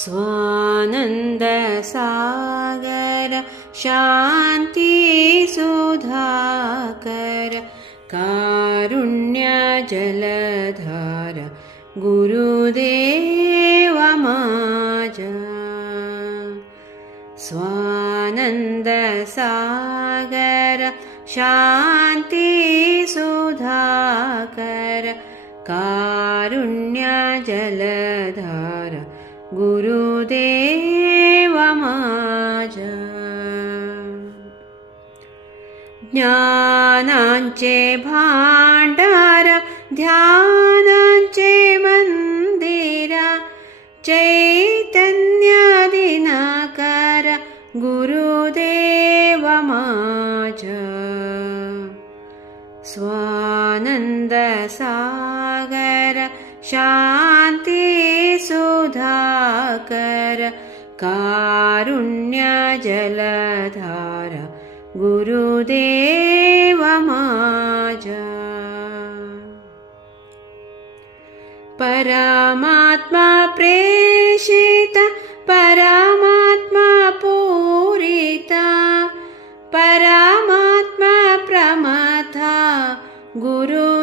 स्वानन्दसागर शान्ति सुधाकर कारुण्यजलधार गुरुदेवमाज स्वानन्दसागर शान्ति सुधाकर कारुण्यजलधार गुरुदेवमाज। ज्ञानाञ्चे भाण्डार ध्यानाञ्चे मन्दिर चैतन्यदिनाकर गुरुदेवमाज। स्वानन्दसागर शान्ति सुधाकर कारुण्यजलधार गुरुदेवमाज परमात्मा प्रेषित परमात्मा पूरिता परमात्मा प्रमथा गुरुदेवमाज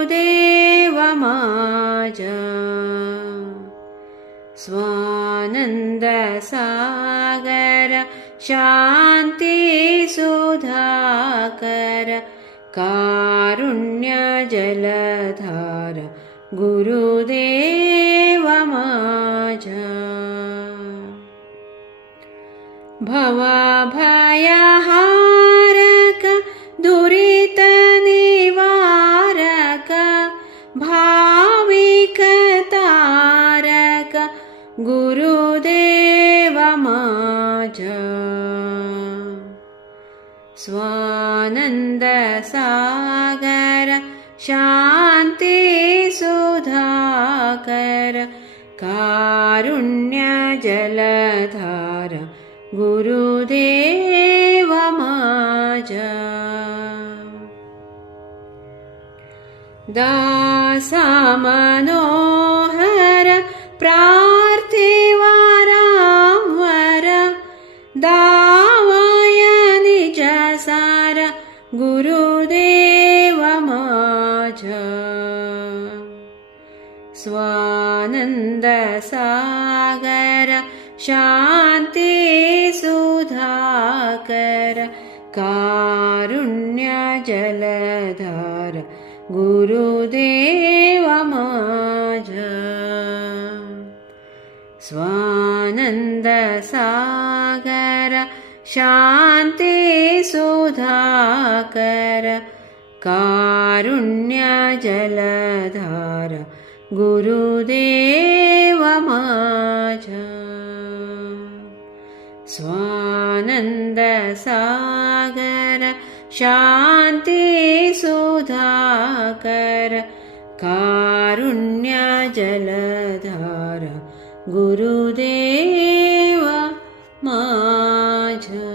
स्वानन्दसागर शान्ति सुधाकर कारुण्यजलधार गुरुदेवमाज भवभयहारक गुरुदेवमाज स्वानन्दसागर शान्ति सुधाकर कारुण्यजलधार गुरुदेवमाज दासामनोहर प्रार्थिवारांवर गुरुदेवमाज स्वानन्दसागर शान्ति सुधाकर कारुण्यजलधार गुरुदेवमाज स्वानन्दसागर शान्ति सुधाकर कारुण्यजलधार गुरुदेवमाज स्वानन्दसागर शान्ति सुधाकर कारुण्यजलधार गुरुदेव my turn.